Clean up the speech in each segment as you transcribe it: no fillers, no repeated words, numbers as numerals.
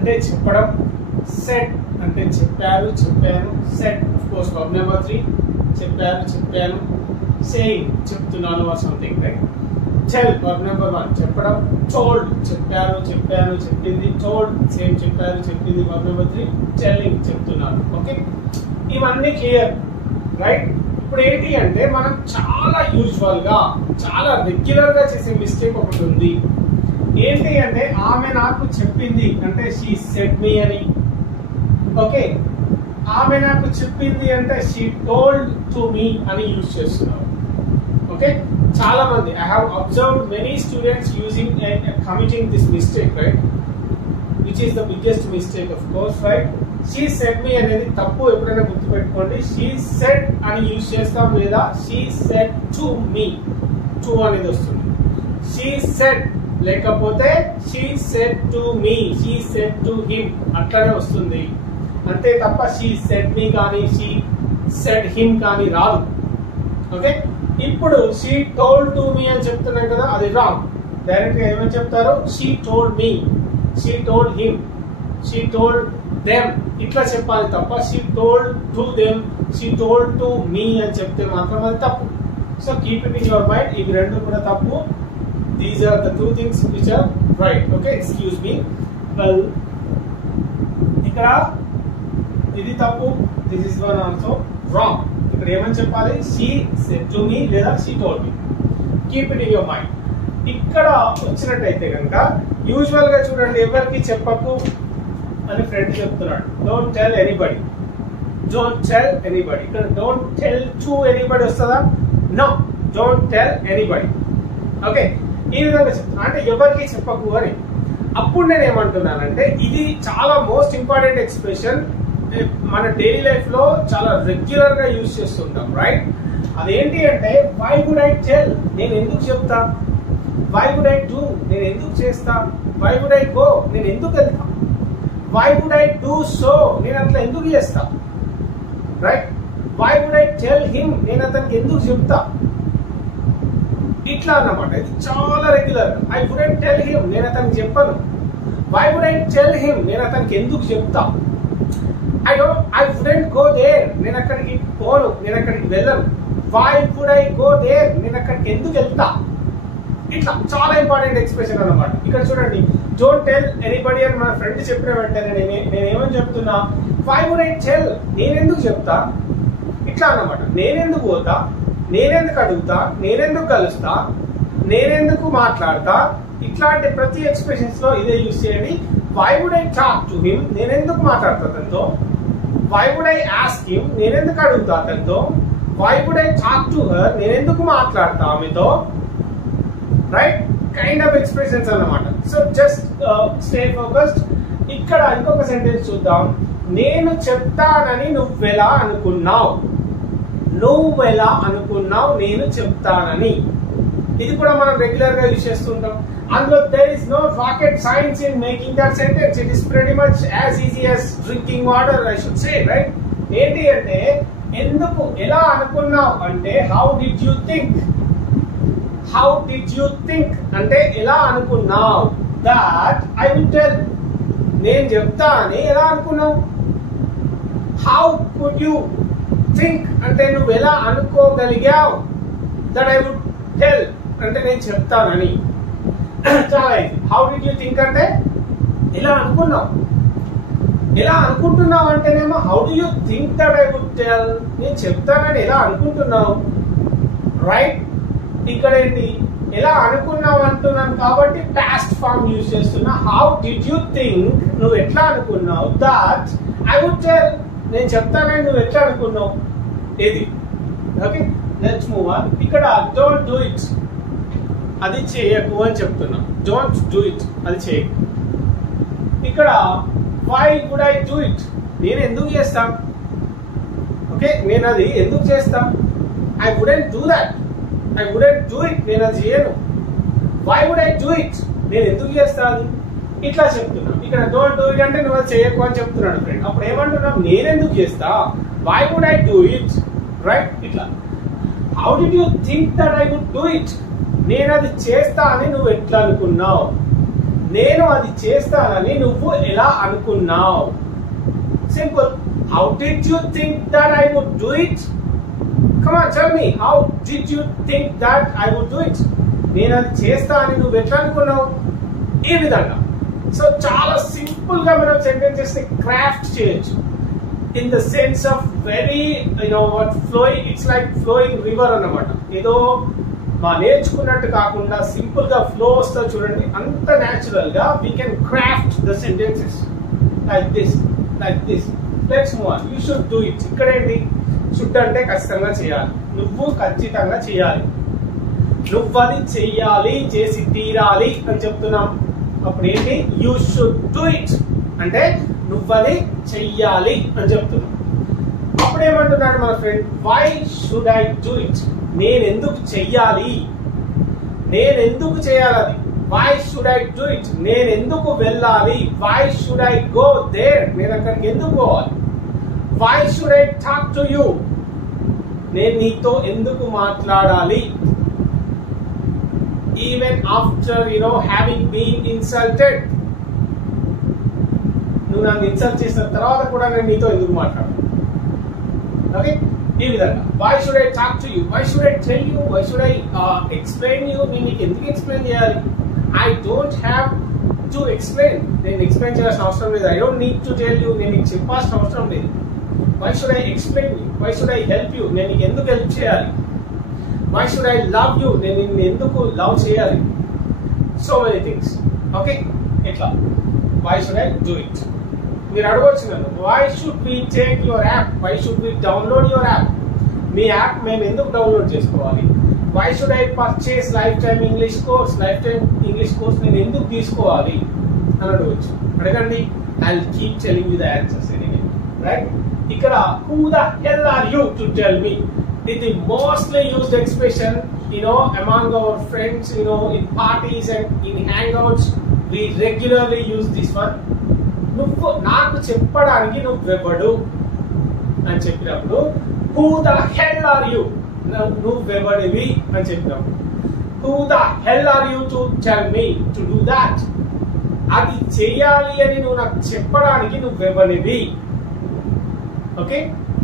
అంటే చెప్పడం, సెడ్ అంటే చెప్పారు చెప్పాను, said of course verb number 3 చెప్పారు చెప్పాను, సేయింగ్ చెప్తున్నాను or something right. Tell verb number 1 చెప్పడం, టోల్డ్ చెప్పారు చెప్పాను చెప్పింది, టోల్డ్ సేమ్ చెప్పారు చెప్పింది వర్బ్ నెంబర్ 3 టెల్లింగ్ చెప్తున్నాను. ఓకే, ఇవన్నీ క్లియర్ రైట్. ఇప్పుడు ఏంటి అంటే మనం చాలా యూజువల్ గా చాలా రెగ్యులర్ గా చేసే మిస్టేక్ ఒకటి ఉంది. ఏంటి అంటే ఆమె నాకు చెప్పింది అంటే షీ సెడ్ మీ అని. ఓకే, ఆమె నాకు చెప్పింది అంటే షీ టోల్డ్ టు మీ అని యూజ్ చేస్తున్నారు. ఓకే, చాలా మంది I have observed many students using committing this mistake right, which is the biggest mistake of course right. She said me అనేది తప్పు, ఎప్పుడైనా గుర్తుపెట్టుకోండి. షీ సెడ్ అని యూజ్ చేస్తాం లేదా she said to me, to అనేది వస్తుంది. షీ సెడ్ లేకపోతే she said to me, she said to him అట్లనే వస్తుంది అంతే తప్ప షీ సెడ్ మీ కానీ షీ సెడ్ హిమ్ కానీ రాదు. ఓకే, ఇప్పుడు షీ టోల్డ్ టు మీ అని చెప్తున్నాం కదా, అది రాంగ్. డైరెక్ట్ గా ఏమని చెప్తారు, she told me, she told him, she told them ఇట్లా చెప్పాలి తప్ప she told to them, she told to me అని చెప్తే మాత్రం అది తప్పు. So keep it in your mind, ఇవి రెండు కూడా తప్పు. These are the 2 things which are right. Okay, excuse me. Well, ఇక్కడ ఇది తప్పు, this is one also wrong. ఇక్కడ ఏమని చెప్పాలి, షీ సెడ్ టు మీ లేదా she told me. Keep it in your mind. ఇక్కడ వచ్చినట్టయితే కనుక యూజువల్ గా చూడండి, ఎవరికి చెప్పకు అని ఫ్రెండ్ చెప్తున్నాడు, don't tell anybody, don't tell anybody. ఇక్కడ డోంట్ టెల్ టు ఎనీబడి వస్తుందా, no, don't tell anybody. Okay, ఈ విధంగా చెప్తున్నా అంటే ఎవరికి చెప్పకు అని. అప్పుడు నేను ఏమంటున్నానంటే ఇది చాలా మోస్ట్ ఇంపార్టెంట్ ఎక్స్ప్రెషన్, మన డైలీ లైఫ్ లో చాలా రెగ్యులర్ గా యూజ్ చేస్తుంటాం రైట్. అదేంటి అంటే వై వుడ్ ఐ టెల్, నేను ఎందుకు చెప్తా, వై వుడ్ ఐ డూ, నేను ఎందుకు చేస్తా, వై వుడ్ ఐ గో, నేను ఎందుకు వెళ్తా, why would I do so, నేను అట్లా ఎందుకు చేస్తా right. Why would I tell him, నేను అతనికి ఎందుకు చెప్తా, ఇట్లా అన్నమాట. ఇది చాలా regular. I wouldn't tell him, నేను అతనికి చెప్పను. Why would I tell him, నేను అతనికి ఎందుకు చెప్తా. ఐ వుడెంట్ గో దేర్, నేను అక్కడికి పోను, నేను అక్కడికి వెళ్ళను. Why would I go there, నేను అక్కడికి ఎందుకు వెళ్తా. ఇట్లా చాలా ఇంపార్టెంట్ ఎక్స్ప్రెషన్ అన్నమాట. ఇక్కడ చూడండి, డోంట్ టెల్ ఎనీబడి అని మన ఫ్రెండ్ చెప్పిన వెంటనే నేనేమని చెప్తున్నా, వై వుడ్ ఐ టెల్, నేనెందుకు చెప్తా, ఇట్లా అన్నమాట. నేనెందుకు పోతా, నేనెందుకు అడుగుతా, నేనెందుకు కలుస్తా, నేనెందుకు మాట్లాడతా, ఇట్లాంటి ప్రతి ఎక్స్ప్రెషన్స్ లో ఇదే యూజ్ చేయండి. Why would I talk to him, నేనెందుకు మాట్లాడతా అతనితో. Why would I ask him, నేనెందుకు అడుగుతా అతనితో. Why would I talk to her, నేనెందుకు మాట్లాడతా ఆమెతో రైట్. కైండ్ ఆఫ్ ఎక్స్ప్రెషన్స్ అన్నమాట. So just stay focused. ఇక్కడ ఇంకొక సెంటెన్స్ చూద్దాం. నేను చెప్తానని నువ్వెలా అనుకున్నావు, నువ్వెలా అనుకున్నావు నేను చెప్తానని. ఇది కూడా మనం రెగ్యులర్ గా యూజ్ చేస్తుంటాం. అందులో there is no rocket science in making that sentence. It is pretty much as easy as drinking water, I should say, right? ఏంటి అంటే ఎందుకు ఎలా అనుకున్నావు అంటే how did you think, how did you think అంటే ఎలా అనుకున్నావు. that I will tell, నేను చెప్తా అని ఎలా అనుకున్నావు. how could you think అంటే నువ్వు ఎలా అనుకోగలిగావు. that I would tell అంటే నేను చెప్తానని. చాలా ఇది. హౌ డిడ్ యూ థింక్ అంటే ఎలా అనుకున్నావు, ఎలా అనుకుంటున్నావు అంటేనేమో how do you think that I would tell, నేను చెప్తానని ఎలా అనుకుంటున్నావు రైట్. ఇక్కడ ఏంటి ఎలా అనుకున్నావు అంటున్నాను కాబట్టి పాస్ట్ ఫామ్ యూజ్ చేస్తున్నా. హౌ డిడ్ యూ థింక్, నువ్వు ఎట్లా అనుకున్నావు. దట్ ఐ వుడ్ టెల్, నేను చెప్తానని నువ్వు ఎట్లా అనుకున్నావు. ఇది ఓకే. Let's move on. ఇక్కడ డోంట్ డూ ఇట్, అది చేయకు అని చెప్తున్నా. డోంట్ డూ ఇట్, అది చేయకు. ఇక్కడ why would I do it, నేను ఎందుకు చేస్తా. ఓకే, నేను అది ఎందుకు చేస్తా. I wouldn't do that, I wouldn't do it, నేను అది చేయను. Why would I do it, నేను ఎందుకు చేస్తా అది. ఇట్లా చెప్తున్నా. ఇక్కడ డోంట్ డూ ఇట్ అంటే నువ్వు అది చేయకు అని చెప్తున్నాడు ఫ్రెండ్. అప్పుడు ఏమంటున్నావు, నేనెందుకు చేస్తా. Why would I do it right. ఇట్లా how did you think that I would do it, నేను అది చేస్తా అని నువ్వు ఎట్లా అనుకున్నావు. నేను అది చేస్తానని నువ్వు ఎలా అనుకున్నావు? Simple. How did you think that I would do it? Come on, tell me. How did you think that I would do it? నేను అది చేస్తా అని నువ్వు ఎట్లా అనుకున్నావు? ఈ విధంగా. సో చాలా సింపుల్ గా మనం సెంటెన్సెస్ ని క్రాఫ్ట్ చేయొచ్చు. In the sense of very, what flowing, it's like flowing river అన్నమాట. ఏదో మా నేర్చుకున్నట్టు కాకుండా సింపుల్ గా ఫ్లో వస్తా చూడండి. అంత న్యాచురల్ గా we can craft the sentences like this. Let's move on. You should do it. ఇక్కడ ఏంటి? షుడ్ అంటే ఖచ్చితంగా చేయాలి. నువ్వు ఖచ్చితంగా చేయాలి. నువ్వు అది చెయ్యాలి, చేసి తీరాలి అని చెప్తున్నాం. అప్పుడు ఏంటి? యూ షుడ్ డూ ఇట్ అంటే నువ్వు అది చెయ్యాలి అని చెప్తున్నాం. అప్పుడు ఏమంటున్నాడు మన friend? Why should I do it? నేను ఎందుకు చెయ్యాలి? నేను ఎందుకు చేయాలి అది? Why should I do it? నేను ఎందుకు వెళ్ళాలి? Why should I go there? నేను అక్కడికి ఎందుకు పోవాలి? Why should I talk to you? నేను నీతో ఎందుకు మాట్లాడాలి? Even after having been insulted. నువ్వు నన్ను ఇన్సల్ట్ చేసిన తర్వాత కూడా నేను నీతో ఎందుకు మాట్లాడాలి? ఓకే, ఈ విధంగా why should I talk to you? Why should I tell you? Why should I explain you? నేను నీకు ఎందుకు ఎక్స్ప్లెయిన్ చేయాలి? I don't have to explain. నేను ఎక్స్ప్లెయిన్ చేయాల్సిన అవసరం లేదు. I don't need to tell you. నేను నీకు చెప్పాల్సిన అవసరం లేదు. Why should I explain you? Why should I help you? నేను నీకు ఎందుకు హెల్ప్ చేయాలి? Why should I love you? నేను నిన్ను ఎందుకు లవ్ చేయాలి? So many things. ఓకే, ఇట్లా why should I do it? మీరు అడగవచ్చు నన్ను, why should we take your app? Why should we download your app? మీ యాప్ మేము ఎందుకు డౌన్లోడ్ చేసుకోవాలి? Why should I purchase lifetime English course? Lifetime English course నేను ఎందుకు తీసుకోవాలి అని అడగవచ్చు. అడగండి, I will keep telling you the answers anyway, right? ఇక్కడ who the hell are you to tell me? It's the mostly used expression, among our friends, in parties and in hangouts. We regularly use this one. నువ్వు నాకు చెప్పడానికి నువ్వెవడు అని చెప్పినప్పుడు who the hell are you? నువ్వెవడివి అని చెప్పినప్పుడు who the hell are you to tell me to do that? అది చెయ్యాలి అని నువ్వు నాకు చెప్పడానికి నువ్వెవడివి? ఓకే,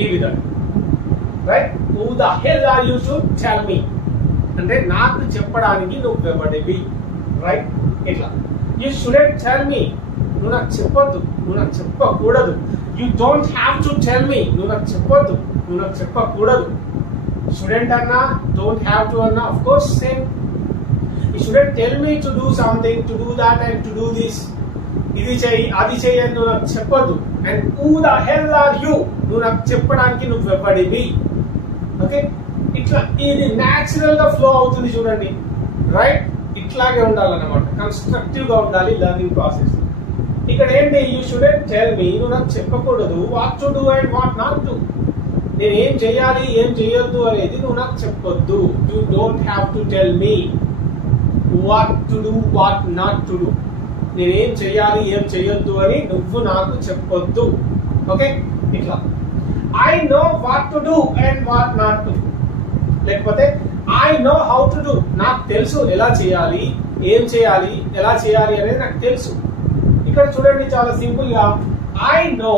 ఈ విధంగా, right? Who the hell are you to tell me అంటే నాకు చెప్పడానికి నువ్వెవడివి, రైట్? ఇట్లా యూ షుడెంట్ టెల్ మీ. నువ్వు నాకు చెప్పొద్దు, నువ్వు నాకు చెప్పకూడదు. You don't have to tell me. నువ్వు నాకు చెప్పొద్దు, నువ్వు నాకు చెప్పకూడదు. షుడెంట్ అన్నా, డోంట్ హ్యావ్ టు అన్నా, of course same. You shouldn't tell me to do something, to do that and to do this. ఇది చెయ్యి, అది చెయ్యి అని నువ్వు నాకు చెప్పొద్దు. And who the hell are you? నువ్వు నాకు చెప్పడానికి నువ్వెవడివి? ఓకే, ఇట్లా ఇది న్యాచురల్ గా ఫ్లో అవుతుంది చూడండి, రైట్? ఇట్లాగే ఉండాలన్నమాట, కన్స్ట్రక్టివ్ గా ఉండాలి లెర్నింగ్ ప్రాసెస్. ఇక్కడ ఏంటి? యూ షుడెంట్ టెల్ మీ, నువ్వు నాకు చెప్పకూడదు what to do and what not to. నేను ఏం చేయాలి, ఏం చేయొద్దు అనేది నువ్వు నాకు చెప్పొద్దు. You don't have to tell me what to do, what not to do. నేనేం చేయాలి, ఏం చేయొద్దు అని నువ్వు నాకు చెప్పొద్దు. ఓకే, ఇట్లా I know what to do and what not to. లేకపోతే I know how to do. నాకు తెలుసు ఎలా చేయాలి, ఏం చేయాలి, ఎలా చేయాలి అనేది నాకు తెలుసు. ఇక్కడ చూడండి, చాలా సింపుల్ గా I know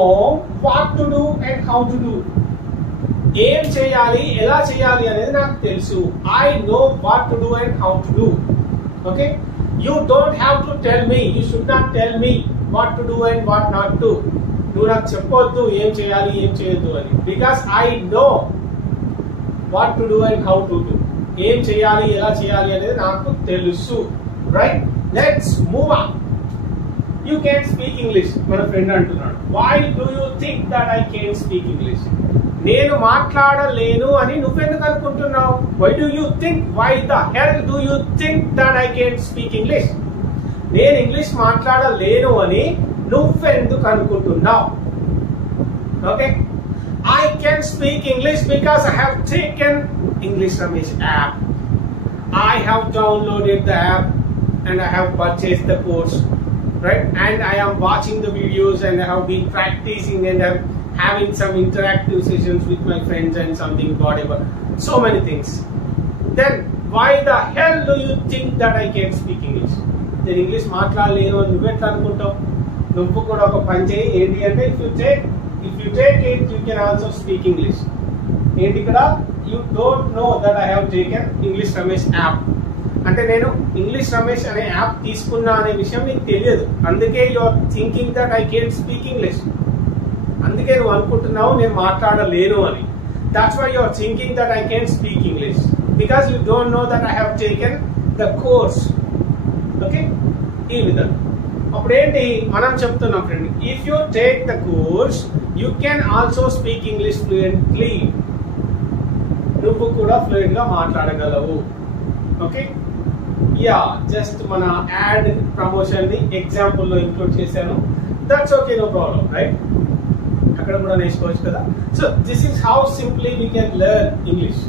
what to do and how to do. ఏం చేయాలి, ఎలా చేయాలి అనేది నాకు తెలుసు. I know what to do and how to do. Okay, you don't have to tell me. You should not tell me what to do and what not to. నువ్వు నాకు చెప్పొద్దు ఏం చేయాలి, ఏం చేయొద్దు అని. Because I know what to do and how to do. ఏం చేయాలి, ఎలా చేయాలి అనేది నాకు తెలుసు, right? Let's move on. You can speak English. మన ఫ్రెండ్ అంటున్నాడు, why do you think that I can speak English? నేను మాట్లాడలేను అని నువ్వెందుకు అనుకుంటున్నావు? Why do you think, why the hell do you think that I can speak English? నేను English మాట్లాడలేను అని నువ్వెందుకు అనుకుంటున్నావు? Okay, I can speak English because I have taken English Ramesh app. I have downloaded the app and I have purchased the course, right? And I am watching the videos and I have been practicing and I'm having some interactive sessions with my friends and something, whatever. So many things. Then why the hell do you think that I can speak English? నేను English మాట్లాడలేను అని నువ్వు ఎట్లా అనుకుంటావు? నువ్వు కూడా ఒక పని చేయి. ఏంటి అంటే if you take it you can also speak English. ఏంటి ఇక్కడ you don't know that I have taken English Ramesh app అంటే నేను ఇంగ్లీష్ రమేష్ అనే యాప్ తీసుకున్నా అనే విషయం నీకు తెలియదు. అందుకే you are thinking that I can speak English. అందుకే నువ్వు అనుకుంటున్నావు నేను మాట్లాడలేను అని. That's why you are thinking that I can speak English because you don't know that I have taken the course. Okay, ఈ విధంగా. అప్పుడు ఏంటి మనం చెప్తున్నాం friend, if you take the course you can also speak English fluently. నువ్వు కూడా fluent గా మాట్లాడగలవు. ఓకే, యా జస్ట్ మన యాడ్ ప్రమోషన్ ని ఎగ్జాంపుల్ లో ఇంక్లూడ్ చేశాను. That's okay, no problem, right? అక్కడ కూడా నేర్చుకోవచ్చు కదా. So this is how simply we can learn English.